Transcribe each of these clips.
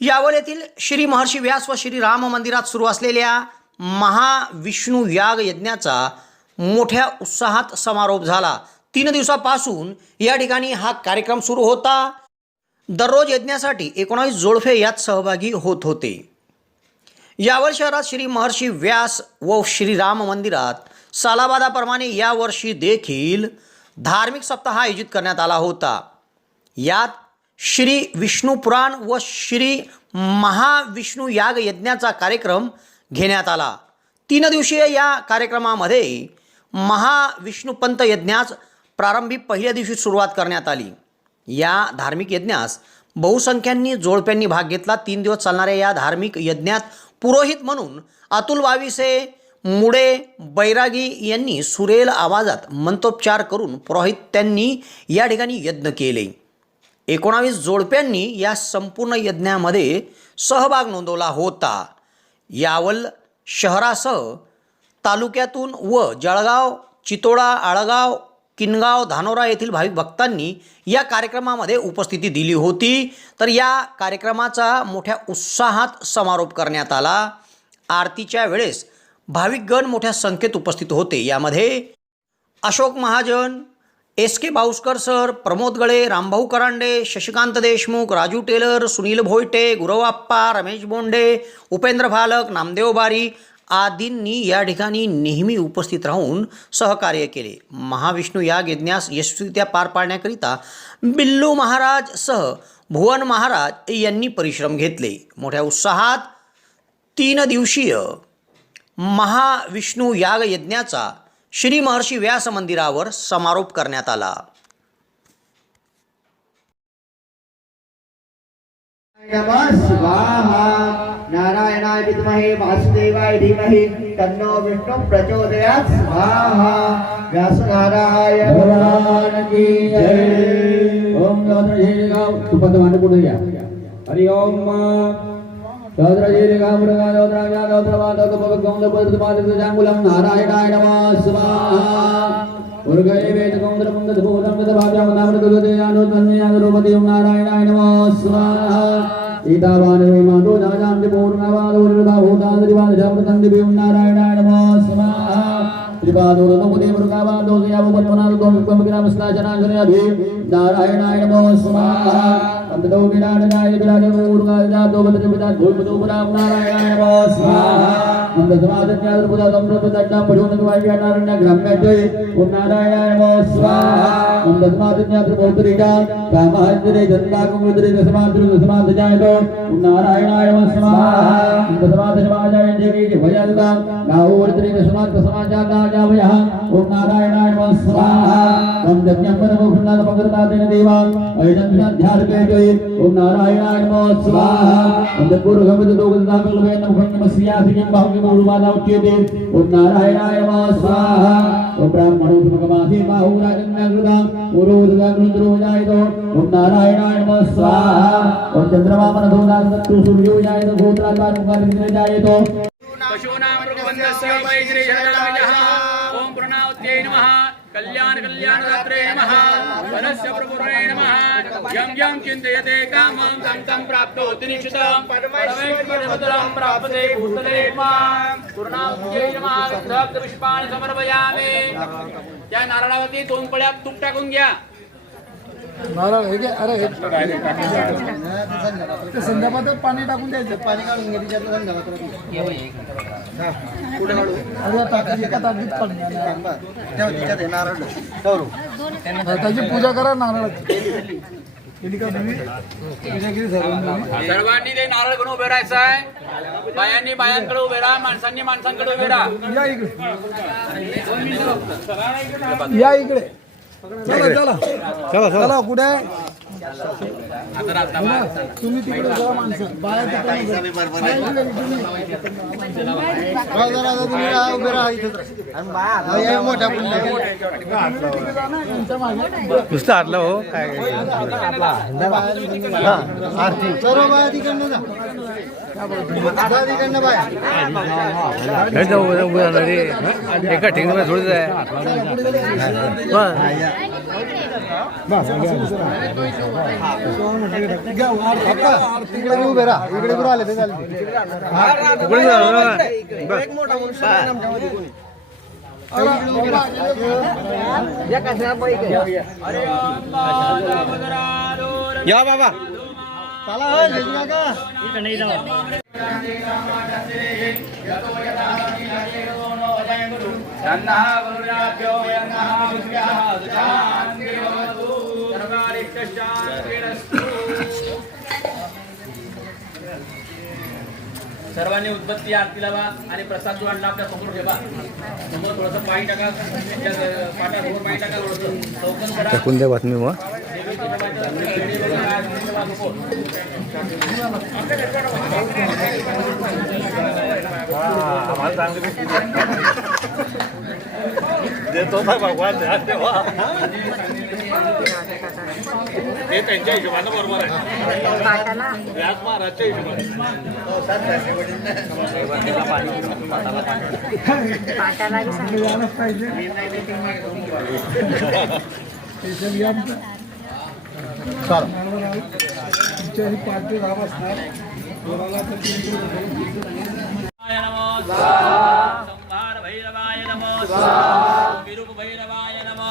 यावल येथील श्री महर्षी व्यास व श्री राम मंदिरात सुरू असलेल्या महाविष्णू याग यज्ञाचा मोठ्या उत्साहात समारोप झाला. तीन दिवसापासून या ठिकाणी हा कार्यक्रम सुरू होता. दररोज यज्ञासाठी एकोणावीस जोडफे यात सहभागी होत होते. यावर शहरात श्री महर्षी व्यास व श्री राम मंदिरात सालाबादाप्रमाणे यावर्षी देखील धार्मिक सप्ताह आयोजित करण्यात आला होता. यात श्री विष्णू पुराण व श्री महाविष्णू याग यज्ञाचा कार्यक्रम घेण्यात आला. तीन दिवसीय या कार्यक्रमामध्ये महाविष्णुपंत यज्ञास प्रारंभी पहिल्या दिवशी सुरुवात करण्यात आली. या धार्मिक यज्ञास बहुसंख्यांनी जोडप्यांनी भाग घेतला. तीन दिवस चालणाऱ्या या धार्मिक यज्ञात पुरोहित म्हणून अतुल वाविसे मुडे बैरागी यांनी सुरेल आवाजात मंत्रोपचार करून पुरोहित्यांनी या ठिकाणी यज्ञ केले. एकोणावीस जोडप्यांनी या संपूर्ण यज्ञामध्ये सहभाग नोंदवला होता. यावल शहरासह तालुक्यातून व जळगाव चितोडा आळगाव किनगाव धानोरा येथील भाविक भक्तांनी या कार्यक्रमामध्ये उपस्थिती दिली होती. तर या कार्यक्रमाचा मोठ्या उत्साहात समारोप करण्यात आला. आरतीच्या वेळेस भाविकगण मोठ्या संख्येत उपस्थित होते. यामध्ये Ashok Mahajan S K Bauskar sir Pramod Gale Rambhau Karande Shashikant Deshmukh Raju Tailor Sunil Bhoyte Gurwappa Ramesh Bonde Upendra Bhalak Namdev Bari आदींनी या ठिकाणी नेहमी उपस्थित राहून सहकार्य केले. महाविष्णू याग यज्ञास यशस्वीरित्या पार पाडण्याकरिता बिल्लू महाराज सह भुवन महाराज यांनी परिश्रम घेतले. मोठ्या उत्साहात तीन दिवसीय महाविष्णू याग यज्ञाचा श्री महर्षी व्यास मंदिरावर समारोप करण्यात आला. नमः नारायणाय विद्महे वासुदेवाय धीमहि. तन्नो विष्णु प्रचोदयात्. स्वाहा. व्यासनारायण भगवान की जय. ओम गौद्रजीलिका सुपद मांड पुढे या हरि ओम నారాయణాయ నమ స్వాహ గీతావాణవేమాను నాదాంతి పూర్ణవాదోదాదివాదంతి నారాయణాయ నమ స్వాహ త్రిపాదోరముదేవుడు కావాదోసయావు పద్మనాథ నారాయణాయ నమ స్వాహ मंगल भूतम गद भाव्या नाम दुर्गते यानो तन्ने अगरोपति ओम नारायणाय नमः स्वाहा ईतावान वे मांडो नाजान दे पूर्णवाद उर्गदा भूतान दिवान जमतन दिव्य ओम नारायणाय नमः स्वाहा त्रिपादो रतमुदे मृगावादो यावो पद्मनाथ दो विक्रम विराम स्नाचना जने अभि नारायणाय नमः स्वाहा अंतदो विराजनाय विराज मूर्गाय जातो बद्र पिता धूपदो राम नारायणाय नमः स्वाहा अंत समाजन्याद पुदा तम्र पदड्डा पडोन वाव्या नारायण ग्राम्यते ओम नारायणाय नमः स्वाहा அந்த சமாஜத்தினால் புததம் பிரபுதண்டா படிவனுக்கு வாழ்வியானாருன்னா கிரம்யத்தை உன்னாராயணமோ ஸ்வாஹா அந்த சமாஜத்தினால் பௌத்திரிகா காமஹந்திரை ஜன்மாகும் உதிரை தசமாந்திரு தசமாந்தஜாயதோ உன்னாராயணாயமோ ஸ்வாஹா அந்த சமாஜ சமாஜாய ஜெகீதி வயந்தா காவோர்த்திரி தசமாந்த சமாஜாதாஜாவயா உன்னாராயணாயமோ ஸ்வாஹா அந்த ஜ்ஞம்பரமோ புன்னாத பகர்தாதேன தேவா ஐதம்யாத்யார்கேஜோய் உன்னாராயணாயமோ ஸ்வாஹா அந்த குரு கமித தோகுந்தாமல் வேணும் நமஸ்யாசியம் பாகும सिंहं बाहुके बहुमाना उच्यते ओम नारायणाय नमः स्वाहा ओम ब्राह्मणो समगमासी बाहुराजन्नाकृता पुरोदगा गुरुद्रो जायतो ओम नारायणाय नमः स्वाहा ओम चंद्रमा मनधो नागतु सूर्यो जायतो गोत्राकार जायतो पशूनां मृगबन्धस्य वैश्रीशरणमिजः ॐ प्रणवत्यै नमः कल्याण कल्याणदात्रे नमः वनस्य प्रभुरे नमः। यं यं चिन्तयते कामं तं तं प्राप्नोति निश्चितं परमेश्वरपदं प्राप्ते भूतले पूर्णावत्यै नमः। समर्पयामि। त्या नारळावरती दोन पळ्या तूप टाकून घ्या. नारळ हे अरे हे ते संध्याकाळचं पाणी टाकून द्यायचं. पाणी काढून घे तिच्यात अरे टाकायची एका ताकीत काढून द्या. त्याची पूजा करा नारळाची. सर्वांनी सर्वांनी ते नारळ घेऊन उभे राहायचं आहे. बायांनी बायांकडे उभे राहा माणसांनी माणसांकडे उभे राहा. या इकडे. या इकडे. चला. चला चला. चला कुठे आहे? तुम्ही तिकडे जा माणसं. नुसतं हातलं हो काय सर्व बाया तिकडनं जा. हे जाऊ. एका ठिकाणी थोडीच आहे. बस. तिकडे उभे राहा इकडे कुठं आले ते चालते या बाबा. चला तन्नः गुरुराभ्यो यन्नः विद्याः सर्वांनी उद्बत्ती आरती लावा आणि प्रसाद जो आणला आपल्यासमोर ठेवा. समोर थोडंसं पाणी टाका. त्या पाटासमोर पाणी टाका थोडंसं. लवकर करा. बातमी मग ठेवा समोर. देतो ना भगवान ध्यान देवा ते त्यांच्या हिशोबानं बरोबर आहे व्यास महाराजच्या हिशोबाने पाहिजे संहार भैरवाय नमो। विरूप भैरवाय नमो।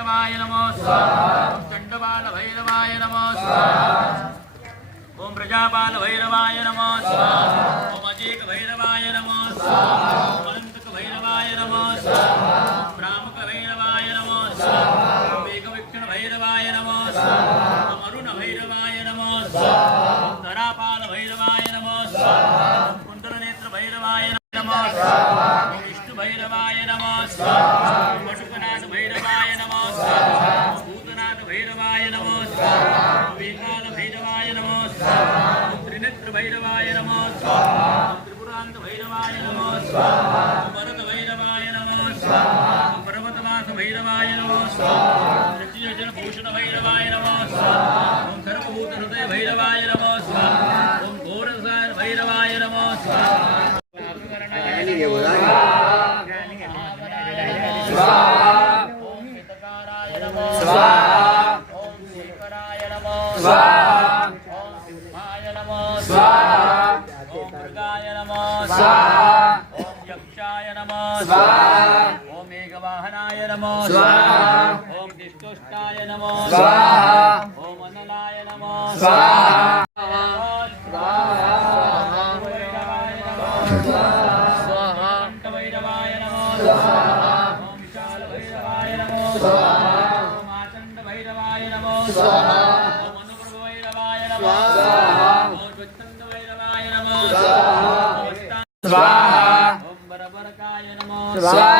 गुणबाल भैरवाय नमो ओम चंडबाल भैरवाय नमो ओम प्रजापाल भैरवाय नमो ओम अजेक भैरवाय नमो ओम अनंतक भैरवाय नमो ओम ब्राह्मक भैरवाय नमो भैरवाय नमो ओम त्रिपुरांत भैरवाय नमो ओम भरत भैरवाय नमो ओम पर्वतवास भैरवाय नमो ओम ऋषिजन भूषण भैरवाय नमो ओम ओम मेघवाहनाय नमो ओम दिष्टोष्टाय नमो ओम अनलाय नमो भैरवाय नमो ओम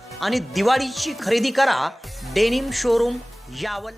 आणि दिवाळीची खरेदी करा. Denim showroom Yawal